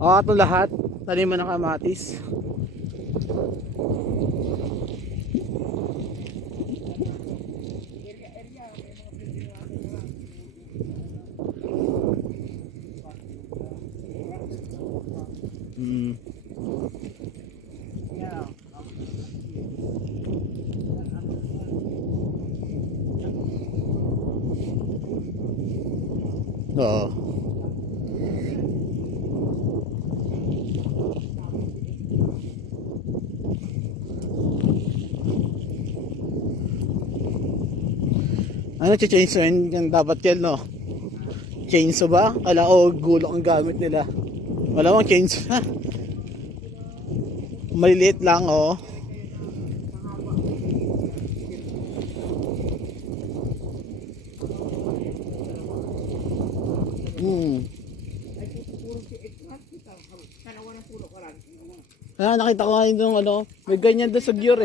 Ito lahat. Taniman ng kamatis. Hmm. Oo. Ano, chainsaw yung dapat yan, no? Chainsaw ba? Kala ko gulok ang gamit nila. Wala mong chainsaw. Maliliit lang, oh. Hmm. Nakita ko ngayon yung ano, may ganyan doon sa Gyure.